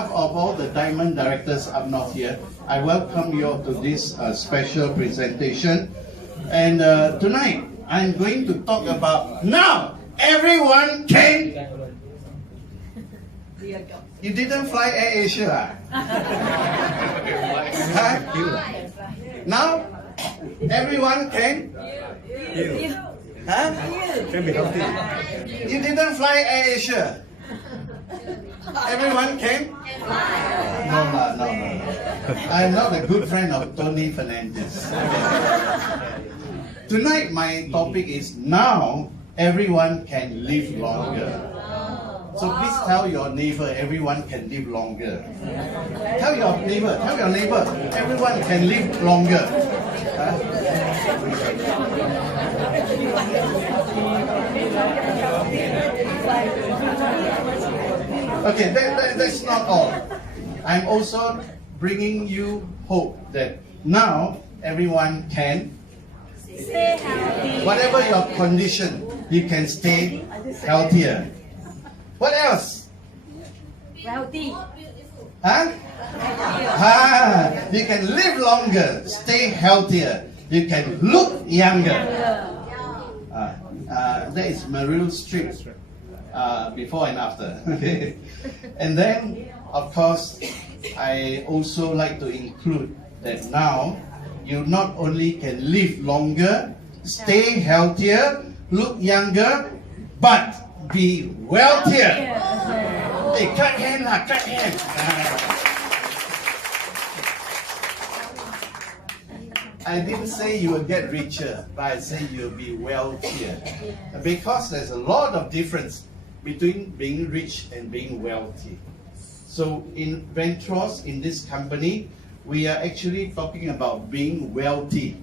Of all the diamond directors up north here, I welcome you all to this special presentation. And tonight, I'm going to talk about now everyone can. You didn't fly Air Asia, huh? Now everyone can. Huh? You didn't fly Air Asia. Everyone can? No. I'm not a good friend of Tony Fernandez. Tonight my topic is now everyone can live longer. So please tell your neighbor everyone can live longer. Tell your neighbor, everyone can live longer. Huh? Okay, that's not all. I'm also bringing you hope that now everyone can stay healthy. Whatever your condition, you can stay healthier. What else? Healthy. Huh? You can live longer, stay healthier. You can look younger. That is Meryl Streep. Before and after. Okay. And then, of course, I also like to include that now you not only can live longer, stay healthier, look younger, but be wealthier. Hey, clap hand lah, clap hand. I didn't say you will get richer, but I say you'll be wealthier. Because there's a lot of difference between being rich and being wealthy. So in Vantros, in this company, we are actually talking about being wealthy.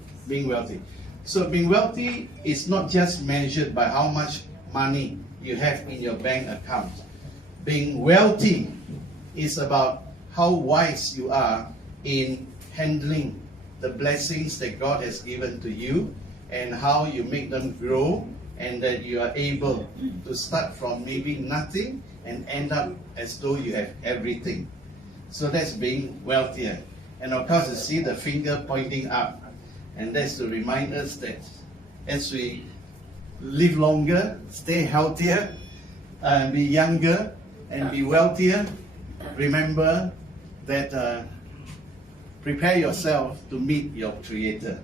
So being wealthy is not just measured by how much money you have in your bank account. Being wealthy is about how wise you are in handling the blessings that God has given to you and how you make them grow, and that you are able to start from maybe nothing and end up as though you have everything. So that's being wealthier. And of course, you see the finger pointing up. And that's to remind us that as we live longer, stay healthier, be younger, and be wealthier, remember that prepare yourself to meet your Creator.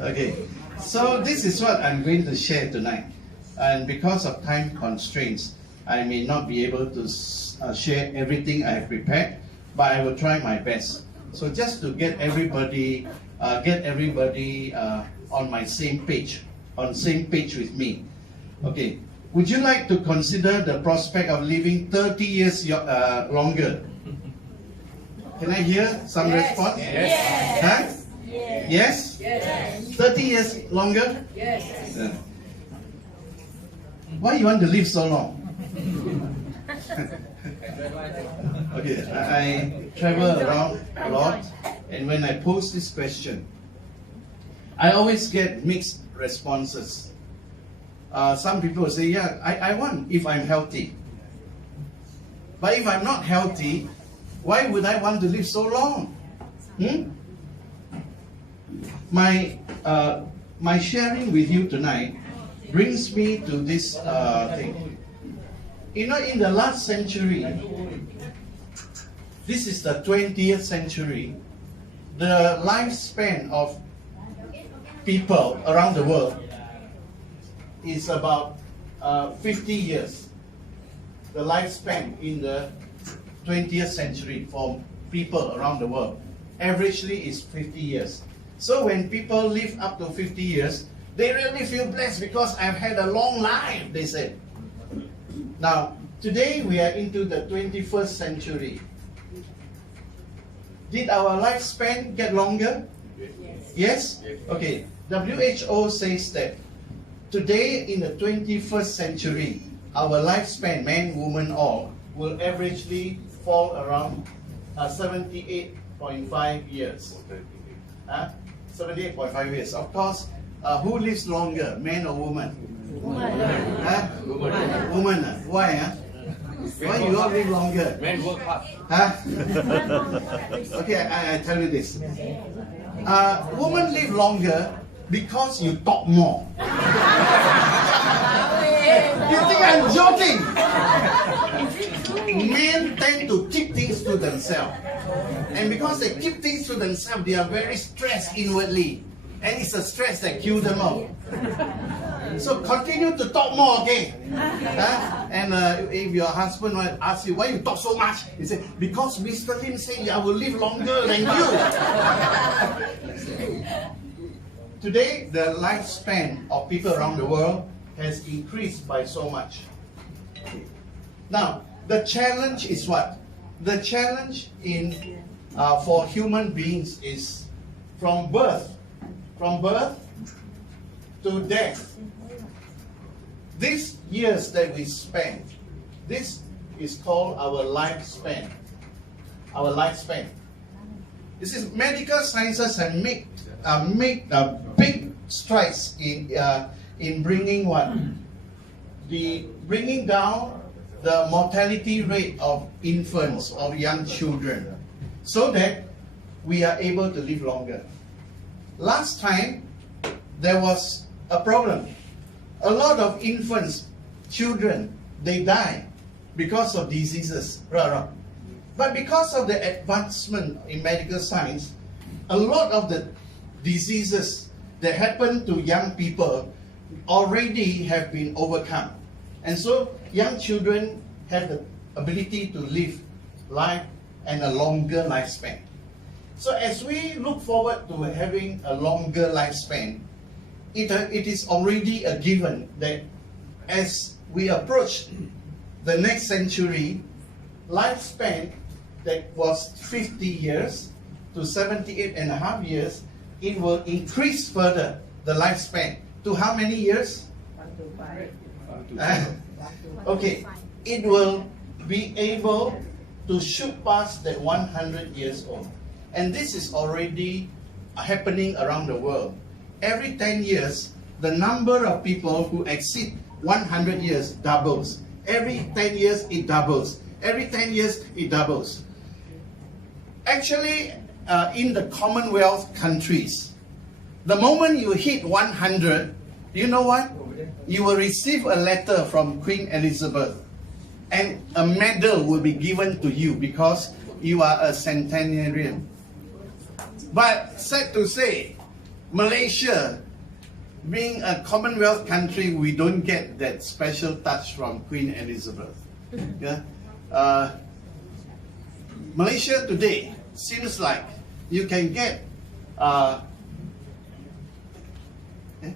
Okay. So this is what I'm going to share tonight, and because of time constraints, I may not be able to share everything I have prepared, but I will try my best. So just to get everybody on my same page, with me. Okay, would you like to consider the prospect of living 30 years longer? Can I hear some response? Yes. Huh? Yes? Yes. 30 years longer? Yes. Why you want to live so long? Okay, I travel around a lot, and when I pose this question, I always get mixed responses. Some people will say, yeah, I want if I'm healthy. But if I'm not healthy, why would I want to live so long? My sharing with you tonight brings me to this thing. You know, in the last century, this is the 20th century, the lifespan of people around the world is about 50 years. The lifespan in the 20th century for people around the world averagely is 50 years. So when people live up to 50 years, they really feel blessed because I've had a long life, they said. Now, today we are into the 21st century. Did our lifespan get longer? Yes? Okay. WHO says that today in the 21st century, our lifespan, man, woman, all, will averagely fall around 78.5 years. 78.5 years. Of course, who lives longer, man or woman? Woman. Woman. Why? Why you all live longer? Men work hard. Huh? Okay, I tell you this. Women live longer because you talk more. You think I'm joking? Men tend to keep things to themselves. And because they keep things to themselves, they are very stressed inwardly. And it's a stress that kills them off. So continue to talk more, okay? And if your husband will ask you, why you talk so much? You say, because Mr. Lim said I will live longer than you. Today, the lifespan of people around the world has increased by so much. Now, the challenge is what? The challenge for human beings is from birth to death. These years that we spend, this is called our lifespan. Our lifespan. This is medical sciences have made big strides in bringing what? Bringing down the mortality rate of infants, of young children, so that we are able to live longer. Last time, there was a problem. A lot of infants, children, they die because of diseases. But because of the advancement in medical science, a lot of the diseases that happen to young people already have been overcome. And so young children have the ability to live life and a longer lifespan. So as we look forward to having a longer lifespan, it is already a given that as we approach the next century, lifespan that was 50 years to 78.5 years, it will increase further the lifespan to how many years? 1 to 5. Okay, it will be able to shoot past that 100 years old. And this is already happening around the world. Every 10 years, the number of people who exceed 100 years doubles. Every 10 years, it doubles. Every 10 years, it doubles. Actually, in the Commonwealth countries, the moment you hit 100, you know what? You will receive a letter from Queen Elizabeth, and a medal will be given to you because you are a centenarian. But sad to say, Malaysia, being a Commonwealth country, we don't get that special touch from Queen Elizabeth. Yeah? Malaysia today seems like you can get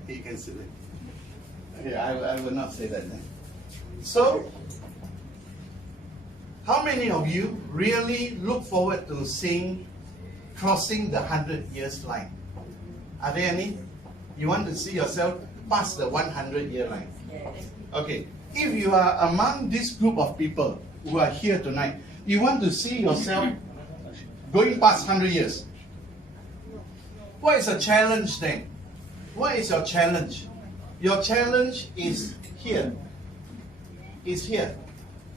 you can see it. Okay, I will not say that. So, how many of you really look forward to seeing crossing the 100 years line? Are there any? You want to see yourself past the 100-year line? Okay. If you are among this group of people who are here tonight, you want to see yourself going past 100 years. What is a challenge then? What is your challenge? Your challenge is here. Is here.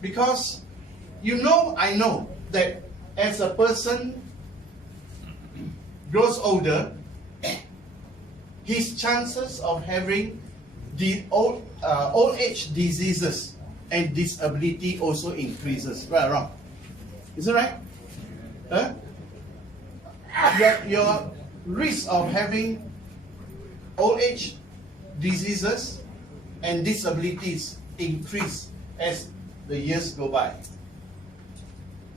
Because you know, I know that as a person grows older, his chances of having the old age diseases and disability also increases. Right or wrong? Is that right? Huh? Your risk of having old age diseases and disabilities increase as the years go by.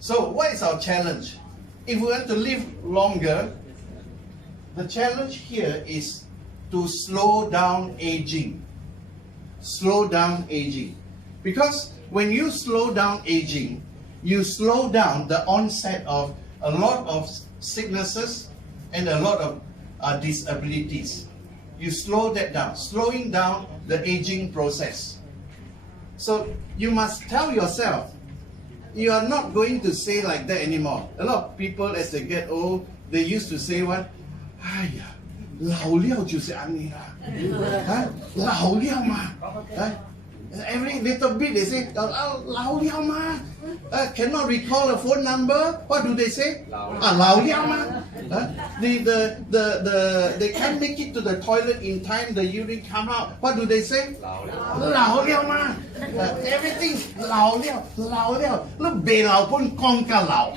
So what is our challenge? If we want to live longer, the challenge here is to slow down aging. Slow down aging. Because when you slow down aging, you slow down the onset of a lot of sicknesses and a lot of disabilities. You slow that down, slowing down the aging process. So you must tell yourself, you are not going to say like that anymore. A lot of people, as they get old, they used to say what? 哎呀，老了就是安尼啦，老了嘛， Every little bit they say, lao liao ma. Cannot recall a phone number. What do they say? Lao liao ma. They can't make it to the toilet in time. The urine come out. What do they say? Lao liao ma. Everything lao liao, lao liao. Look, be lao pun kong ka lao.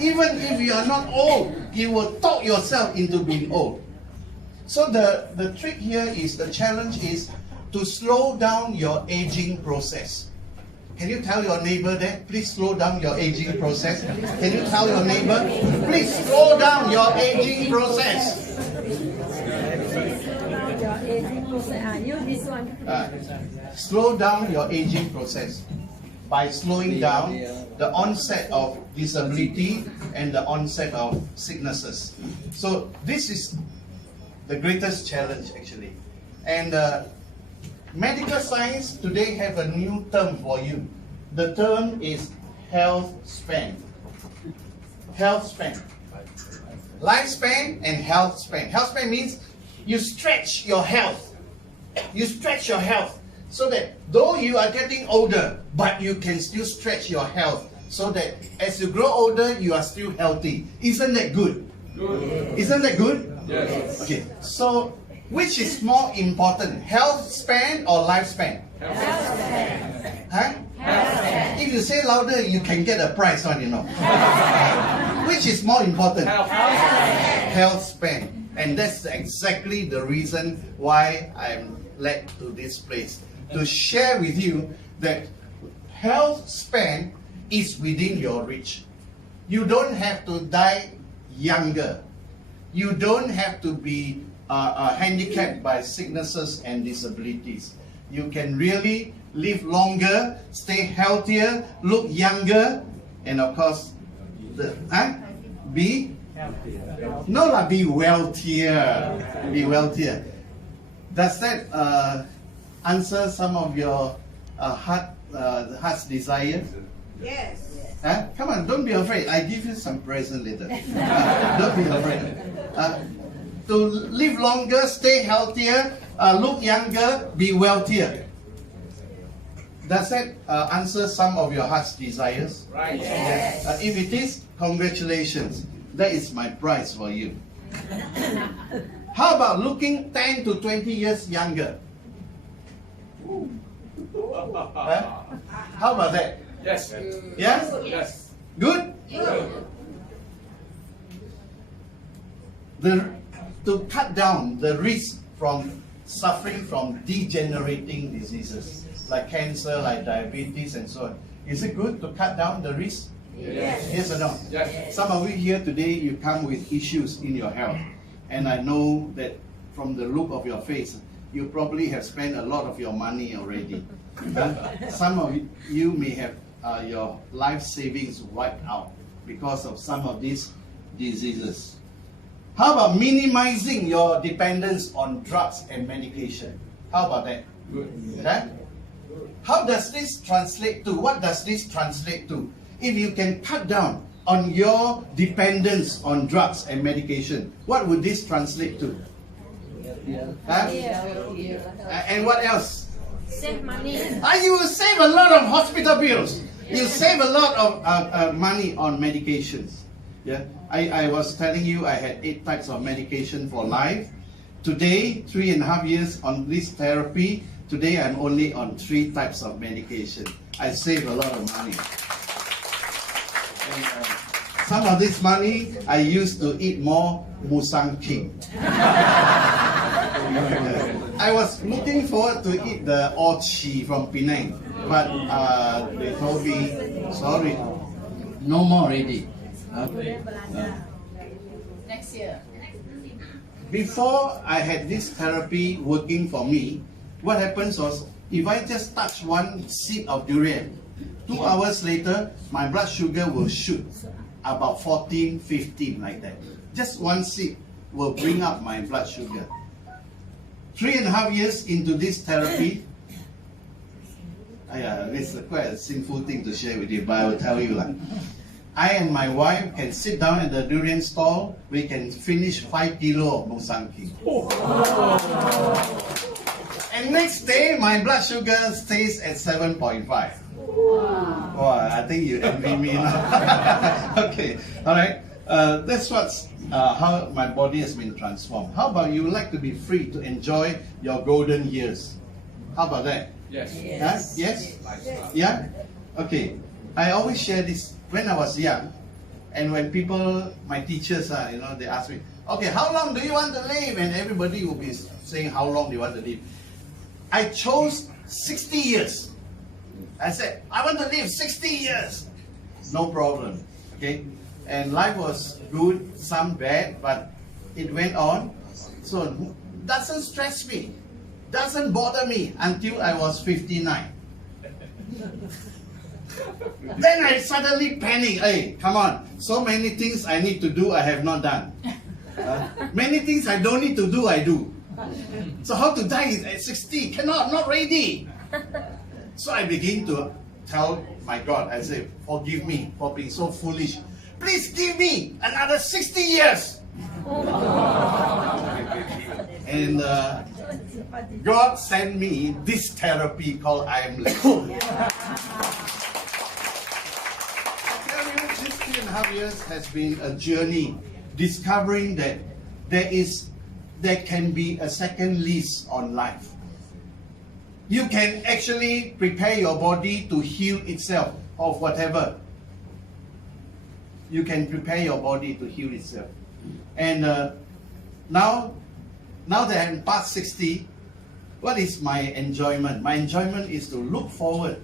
Even if you are not old, you will talk yourself into being old. So the trick here is, the challenge is to slow down your aging process. Can you tell your neighbor that? Please slow down your aging process. Can you tell your neighbor? Please slow down your aging process. Slow down your aging process by slowing down the onset of disability and the onset of sicknesses. So this is the greatest challenge actually. And medical science today have a new term for you. The term is health span. Health span. Lifespan and health span. Health span means you stretch your health. You stretch your health so that though you are getting older, but you can still stretch your health so that as you grow older, you are still healthy. Isn't that good? Good. Isn't that good? Yes. Okay, so which is more important, health span or lifespan? Health span. Huh? Health span. If you say louder, you can get a prize on, you know. Which is more important? Health span. Health span. And that's exactly the reason why I'm led to this place, to share with you that health span is within your reach. You don't have to die younger. You don't have to be handicapped by sicknesses and disabilities. You can really live longer, stay healthier, look younger, and of course, be healthier. No, be wealthier. Be wealthier. Does that answer some of your heart's desires? Yes. Come on, don't be afraid. I give you some present later. Don't be afraid. To live longer, stay healthier, look younger, be wealthier. Does that answer some of your heart's desires? Right. Yes. If it is, congratulations. That is my prize for you. How about looking 10 to 20 years younger? How about that? Yes. Yes? Yes. Good? Good. To cut down the risk from suffering from degenerating diseases like cancer, like diabetes and so on. Is it good to cut down the risk? Yes. Yes or no? Yes. Some of you here today, you come with issues in your health. And I know that from the look of your face, you probably have spent a lot of your money already. Some of you may have your life savings wiped out because of some of these diseases. How about minimizing your dependence on drugs and medication? How about that? Good. Right? How does this translate to? What does this translate to? If you can cut down on your dependence on drugs and medication, what would this translate to? Huh? And what else? Save money. You will save a lot of hospital bills. You save a lot of money on medications. Yeah, I was telling you I had 8 types of medication for life. Today, 3.5 years on this therapy, today I'm only on 3 types of medication. I save a lot of money. And, some of this money I used to eat more musang king. I was looking forward to eat the orchi from Penang, but they told me, sorry, no more already. Next year. Before I had this therapy working for me, what happens was, if I just touch one seed of durian, 2 hours later, my blood sugar will shoot about 14, 15 like that. Just one seed will bring up my blood sugar. 3.5 years into this therapy, this is quite a sinful thing to share with you, but I will tell you. I and my wife can sit down at the durian stall, we can finish 5 kilo of musang king. And next day, my blood sugar stays at 7.5. Wow. Oh, I think you envy me now. Okay, all right. That's what's how my body has been transformed. How about you like to be free to enjoy your golden years? How about that? Yes. Huh? Yes? Yeah? Okay. I always share this when I was young, and when people, my teachers, they ask me, okay, how long do you want to live? And everybody will be saying how long they want to live. I chose 60 years. I said, I want to live 60 years. No problem. Okay? And life was good, some bad, but it went on. So doesn't stress me, doesn't bother me until I was 59. Then I suddenly panic. Hey, come on. So many things I need to do, I have not done. Many things I don't need to do, I do. So how to die at 60? Cannot, not ready. So I begin to tell my God, I say, forgive me for being so foolish. Please give me another 60 years. And God sent me this therapy called IM Laser. I tell you, this 3.5 years has been a journey discovering that there can be a second lease on life. You can actually prepare your body to heal itself of whatever. You can prepare your body to heal itself. And now that I'm past 60, what is my enjoyment? My enjoyment is to look forward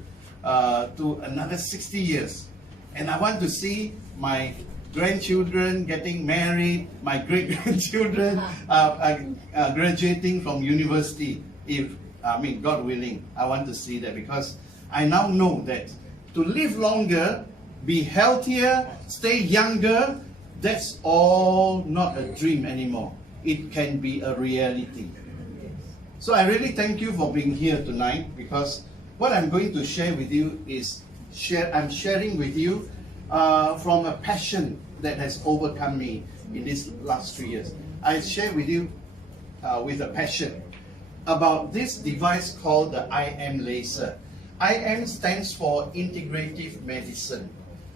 to another 60 years. And I want to see my grandchildren getting married, my great-grandchildren graduating from university. God willing, I want to see that, because I now know that to live longer, be healthier, stay younger, that's all not a dream anymore. It can be a reality. So I really thank you for being here tonight, because what I'm going to share with you is, I'm sharing with you from a passion that has overcome me in these last 3 years. I share with you with a passion about this device called the IM Laser. IM stands for Integrative Medicine.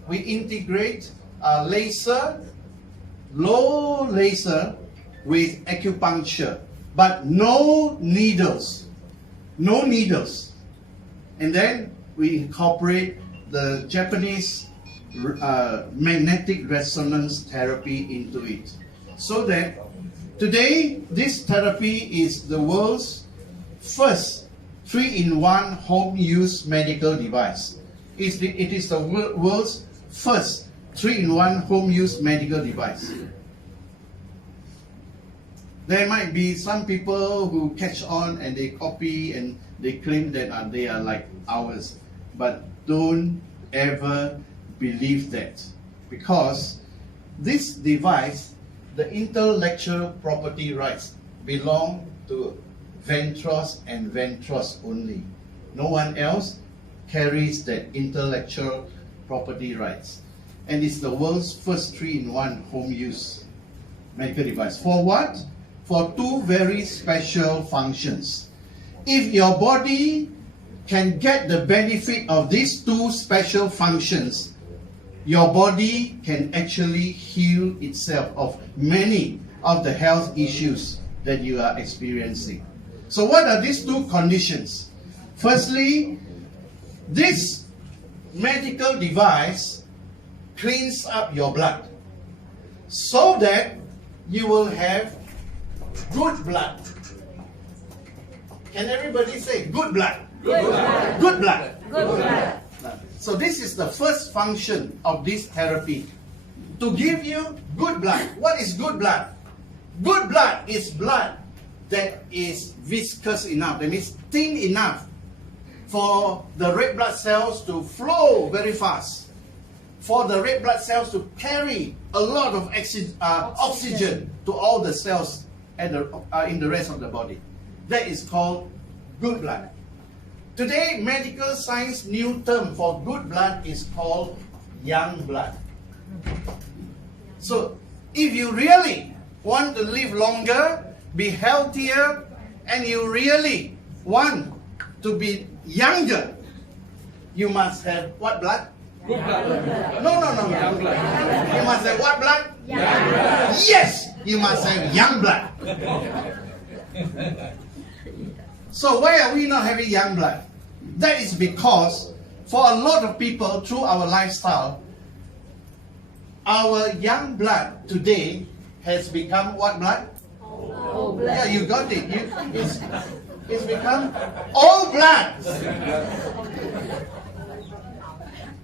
We integrate laser, low laser with acupuncture, but no needles. No needles. And then we incorporate the Japanese magnetic resonance therapy into it. So that today, this therapy is the world's first 3-in-1 home-use medical device. It is the world's first 3-in-1 home-use medical device. There might be some people who catch on and they copy and they claim that they are like ours. But don't ever believe that. Because this device, the intellectual property rights, belong to Vantros and Vantros only. No one else carries that intellectual property rights. And it's the world's first 3-in-1 home-use medical device. For what? For two very special functions. If your body can get the benefit of these two special functions, your body can actually heal itself of many of the health issues that you are experiencing. So what are these two conditions? Firstly, this medical device cleans up your blood so that you will have good blood. Can everybody say good blood? Good blood. Good blood. Good blood. So this is the first function of this therapy, to give you good blood. What is good blood? Good blood is blood that is viscous enough, that means thin enough for the red blood cells to flow very fast, for the red blood cells to carry a lot of oxygen to all the cells in the rest of the body. That is called good blood. Today, medical science new term for good blood is called young blood. So, if you really want to live longer, be healthier, and you really want to be younger, you must have what blood? Good blood. No. Young blood. You must have what blood? Young blood. Yes, you must have young blood. So why are we not having young blood? That is because for a lot of people through our lifestyle, our young blood today has become what blood? Old blood. Yeah, you got it. It's become old blood.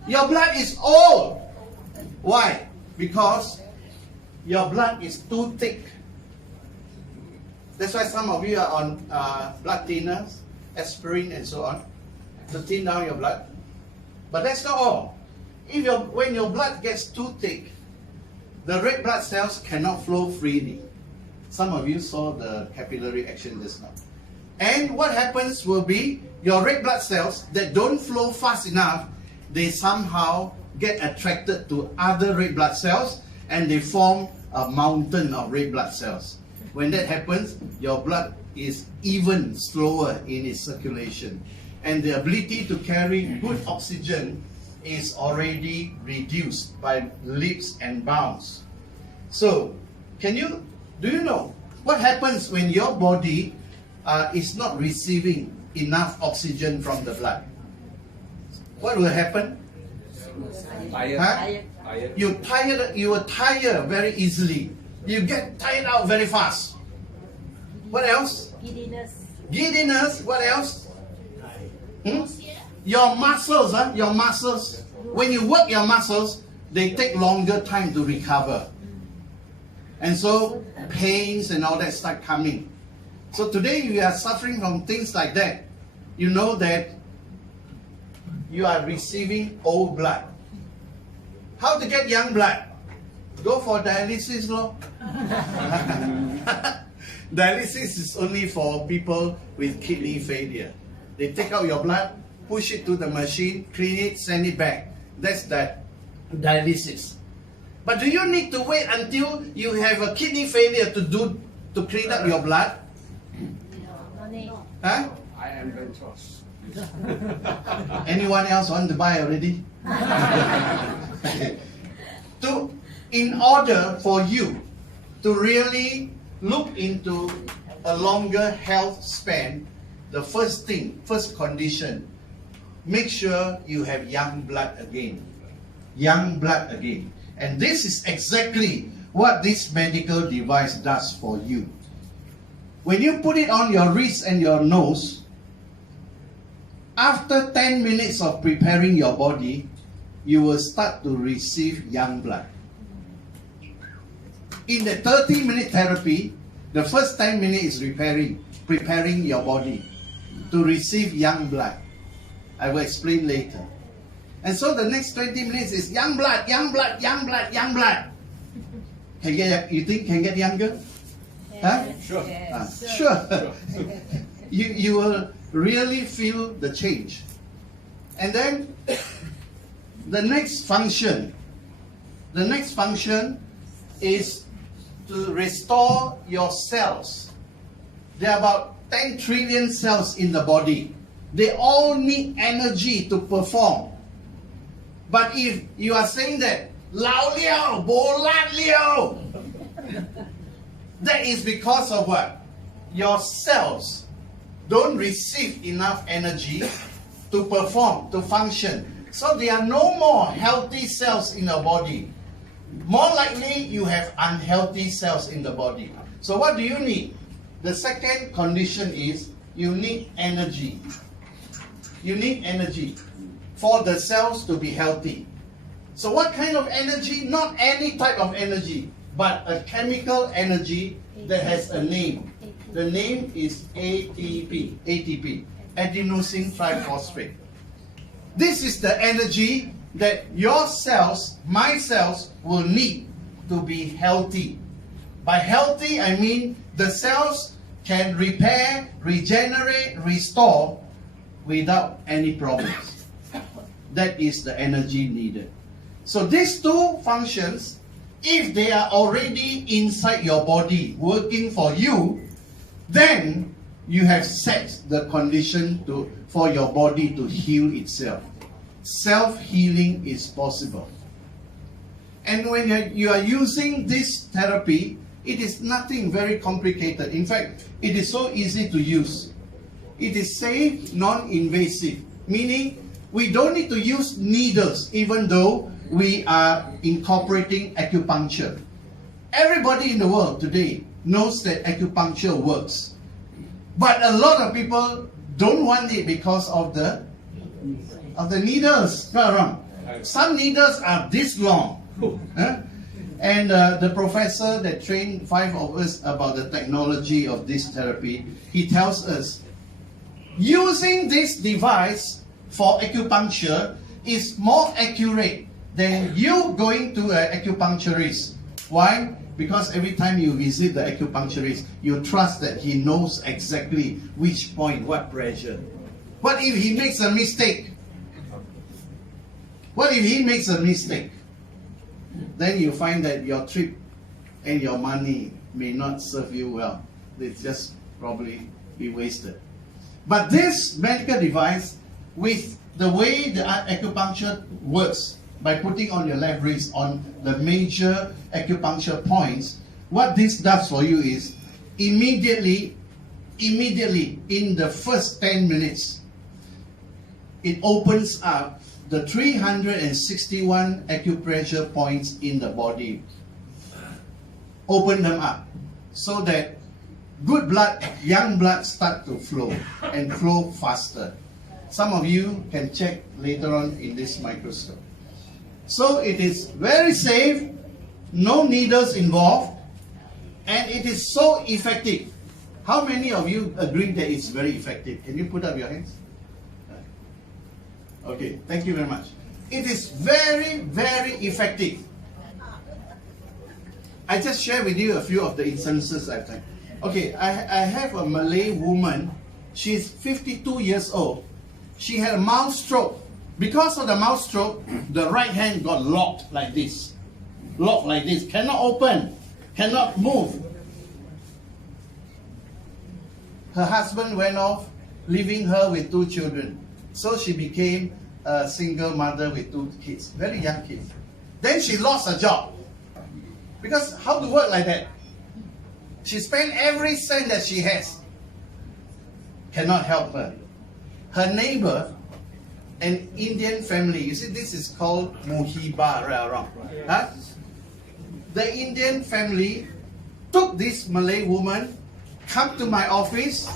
Your blood is old. Why? Because your blood is too thick. That's why some of you are on blood thinners, aspirin and so on, to thin down your blood. But that's not all. When your blood gets too thick, the red blood cells cannot flow freely. Some of you saw the capillary action just now. And what happens will be your red blood cells that don't flow fast enough, they somehow get attracted to other red blood cells and they form a mountain of red blood cells. When that happens, your blood is even slower in its circulation. And the ability to carry good oxygen is already reduced by leaps and bounds. So, do you know what happens when your body is not receiving enough oxygen from the blood? What will happen? Tired. Huh? Tired. You will tire very easily. You get tired out very fast. What else? Giddiness. What else? Your muscles, when you work your muscles, they take longer time to recover. And so pains and all that start coming. So today you are suffering from things like that. You know that you are receiving old blood. How to get young blood? Go for dialysis, no? Dialysis is only for people with kidney failure. They take out your blood, push it to the machine, clean it, send it back. That's that dialysis. But do you need to wait until you have a kidney failure to clean up your blood? Huh? I am Vantros. Anyone else want to buy already? In order for you to really look into a longer health span, the first condition, make sure you have young blood again. Young blood again. And this is exactly what this medical device does for you. When you put it on your wrist and your nose, after 10 minutes of preparing your body, you will start to receive young blood. In the 30-minute therapy, the first 10 minutes is preparing your body to receive young blood. I will explain later. And so the next 20 minutes is young blood, young blood, young blood, young blood. You think can get younger? Huh? Sure. Sure. You will really feel the change. And then the next function is to restore your cells. There are about 10 trillion cells in the body. They all need energy to perform. But if you are saying that, lao liao, bo lan liao, that is because of what? Your cells don't receive enough energy to perform, to function. So there are no more healthy cells in your body. More likely, you have unhealthy cells in the body. So what do you need? The second condition is you need energy. You need energy for the cells to be healthy. So what kind of energy? Not any type of energy, but a chemical energy that has a name. The name is ATP, adenosine triphosphate. This is the energy that your cells, my cells, will need to be healthy. By healthy, I mean the cells can repair, regenerate, restore without any problems. That is the energy needed. So these two functions, if they are already inside your body working for you, then you have set the condition for your body to heal itself. Self-healing is possible. And when you are using this therapy, it is nothing very complicated. In fact, it is so easy to use. It is safe, non-invasive, meaning we don't need to use needles even though we are incorporating acupuncture. Everybody in the world today knows that acupuncture works. But a lot of people don't want it because of the needles. Some needles are this long. And the professor that trained 5 of us about the technology of this therapy, he tells us, using this device for acupuncture is more accurate than you going to an acupuncturist. Why? Because every time you visit the acupuncturist, you trust that he knows exactly which point, what pressure. What if he makes a mistake? What if he makes a mistake? Then you find that your trip and your money may not serve you well. They just probably be wasted. But this medical device, with the way the acupuncture works, by putting on your left wrist on the major acupuncture points, what this does for you is immediately in the first 10 minutes, it opens up the 361 acupressure points in the body. Open them up so that good blood, young blood start to flow and flow faster. Some of you can check later on in this microscope. So it is very safe, no needles involved, and it is so effective. How many of you agree that it's very effective? Can you put up your hands? Okay, thank you very much. It is very, very effective. I just share with you a few of the instances I've done. Okay, I have a Malay woman. She's 52 years old. She had a mild stroke. Because of the mild stroke, the right hand got locked like this. Locked like this. Cannot open. Cannot move. Her husband went off, leaving her with 2 children. So she became a single mother with 2 kids. Very young kids. Then she lost her job. Because how to work like that? She spent every cent that she has. Cannot help her. Her neighbor, an Indian family, you see this is called muhibah, right? Huh? The Indian family took this Malay woman, come to my office,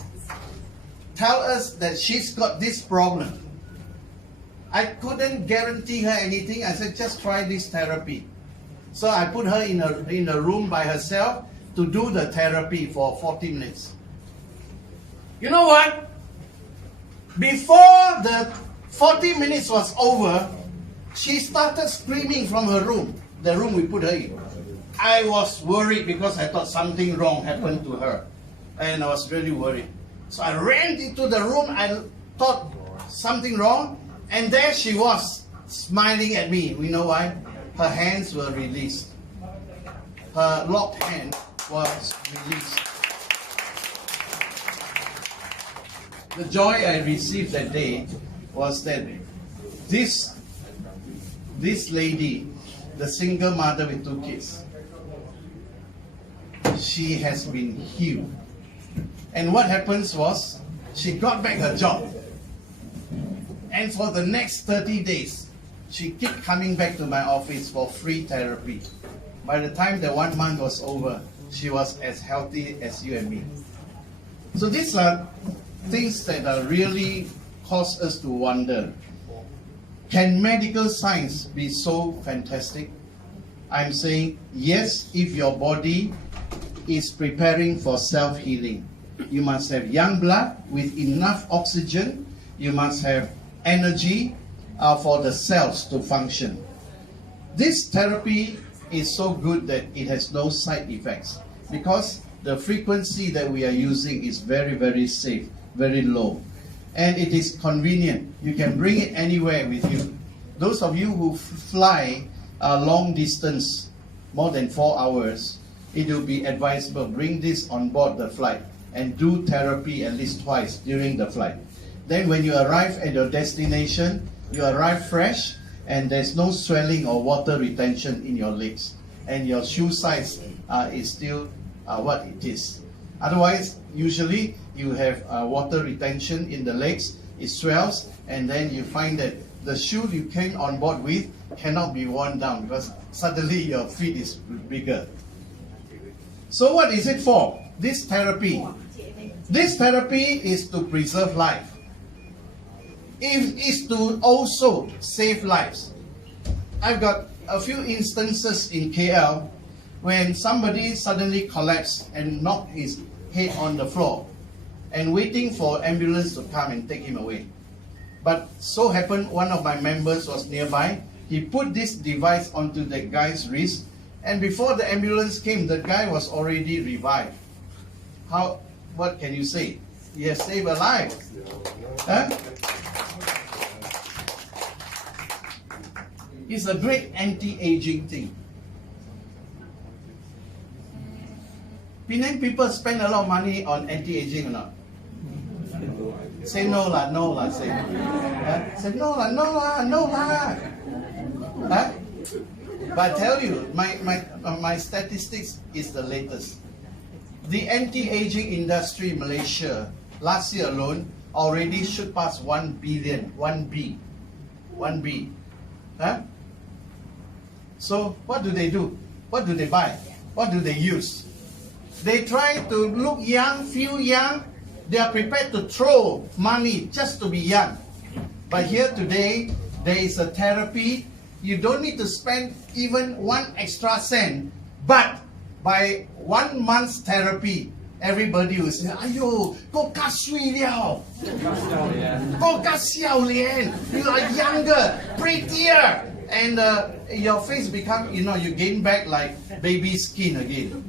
tell us that she's got this problem. I couldn't guarantee her anything. I said, just try this therapy. So I put her in a room by herself to do the therapy for 40 minutes. You know what? Before the 40 minutes was over, she started screaming from her room, the room we put her in. I was worried because I thought something wrong happened to her. And I was really worried. So I ran into the room, I thought something wrong, and there she was, smiling at me. You know why? Her hands were released. Her locked hand was released. The joy I received that day was that this lady, the single mother with 2 kids, she has been healed. And what happens was, she got back her job. And for the next 30 days, she kept coming back to my office for free therapy. By the time the 1 month was over, she was as healthy as you and me. So these are things that are really cause us to wonder. Can medical science be so fantastic? I'm saying yes, if your body is preparing for self-healing. You must have young blood with enough oxygen. You must have energy for the cells to function. This therapy is so good that it has no side effects because the frequency that we are using is very, very safe, very low. And it is convenient. You can bring it anywhere with you. Those of you who fly a long distance, more than 4 hours, it will be advisable, bring this on board the flight. and do therapy at least twice during the flight. Then when you arrive at your destination, you arrive fresh and there's no swelling or water retention in your legs, and your shoe size is still what it is. Otherwise, usually you have water retention in the legs, it swells, and then you find that the shoe you came on board with cannot be worn down because suddenly your feet is bigger. So what is it for? This therapy. This therapy is to preserve life. It is to also save lives. I've got a few instances in KL when somebody suddenly collapsed and knocked his head on the floor and waiting for ambulance to come and take him away. But so happened one of my members was nearby. He put this device onto the guy's wrist, and before the ambulance came, the guy was already revived. What can you say? He has saved a life. Huh? It's a great anti-aging thing. Penang people spend a lot of money on anti-aging or not? Say no lah, no lah, say. Say no lah, no lah, no lah. Huh? But I tell you, my statistics is the latest. The anti-aging industry in Malaysia, last year alone, already should pass 1 billion, 1B. Huh? So what do they do? What do they buy? What do they use? They try to look young, feel young. They are prepared to throw money just to be young. But here today, there is a therapy. You don't need to spend even 1 extra cent. But by 1 month's therapy, everybody will say, "Ayo, kau kasui liao, kau kasiao lian. You are younger, prettier, and your face become, you gain back like baby skin again."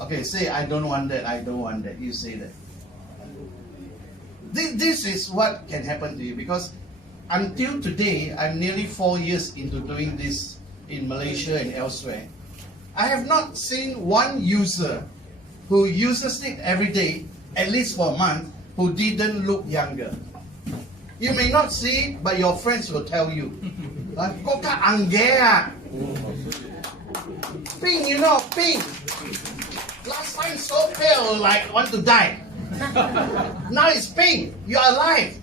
Okay, say, "I don't want that. I don't want that." You say that. This is what can happen to you, because until today, I'm nearly 4 years into doing this in Malaysia and elsewhere. I have not seen one user who uses it every day, at least for a month, who didn't look younger. You may not see it, but your friends will tell you. Kau ka anggea. Pink, pink. Last time so pale, like want to die. Now it's pink. You are alive.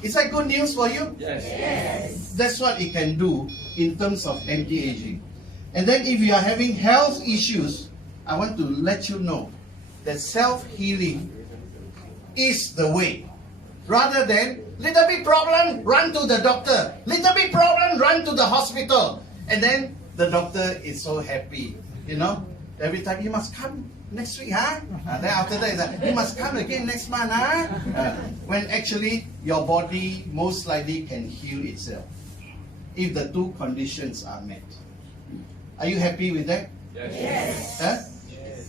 Is that good news for you? Yes. That's what it can do in terms of anti-aging. And then if you are having health issues, I want to let you know that self-healing is the way. Rather than, little bit problem, run to the doctor. Little bit problem, run to the hospital. And then the doctor is so happy, Every time, "You must come next week, huh?" Then after that, "You must come again next month, huh?" When actually, your body most likely can heal itself if the two conditions are met. Are you happy with that? Yes. Huh?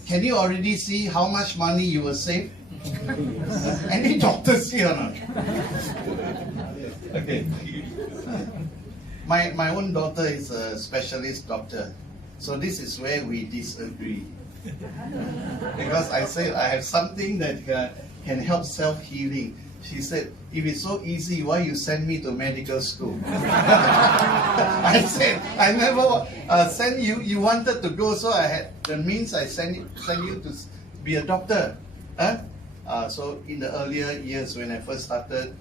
Can you already see how much money you will save? Any doctors here or not? Okay. My own daughter is a specialist doctor, so this is where we disagree. Because I said I have something that can help self-healing. She said, "If it's so easy, why you send me to medical school?" I said, "I never sent you. You wanted to go, so I had the means. I sent you to be a doctor." So in the earlier years when I first started,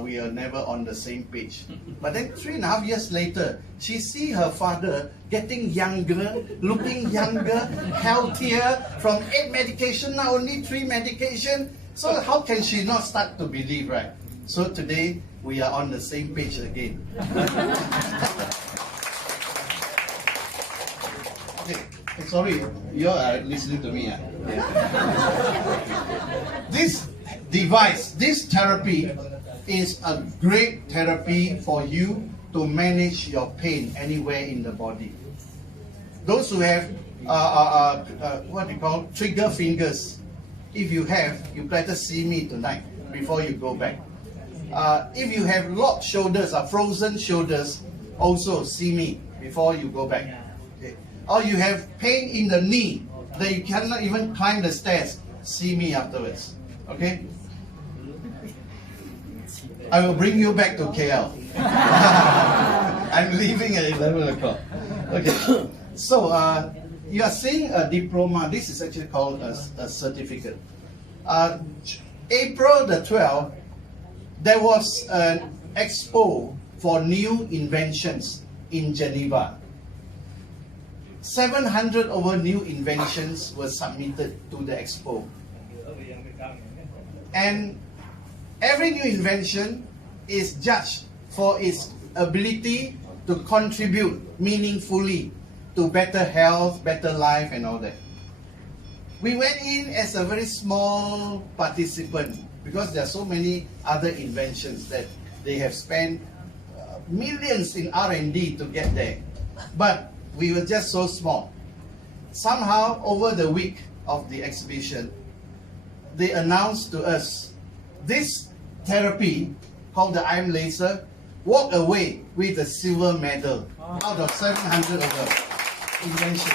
we are never on the same page. But then 3.5 years later, she see her father getting younger, looking younger, healthier, from 8 medication, now only 3 medication. So how can she not start to believe, right? So today, we are on the same page again. Okay, sorry, you are listening to me. This device, this therapy is a great therapy for you to manage your pain anywhere in the body. Those who have what you call trigger fingers, if you have, you better see me tonight before you go back. If you have locked shoulders or frozen shoulders, also see me before you go back. Okay. Or you have pain in the knee that you cannot even climb the stairs, see me afterwards. Okay? I will bring you back to KL. I'm leaving at 11 o'clock. Okay. So, you are seeing a diploma. This is actually called a certificate. April the 12th, there was an expo for new inventions in Geneva. 700 over new inventions were submitted to the expo. And every new invention is judged for its ability to contribute meaningfully to better health, better life, and all that. We went in as a very small participant because there are so many other inventions that they have spent millions in R&D to get there. But we were just so small. Somehow, over the week of the exhibition, they announced to us this therapy called the IM Laser walked away with a silver medal out of 700 of the inventions.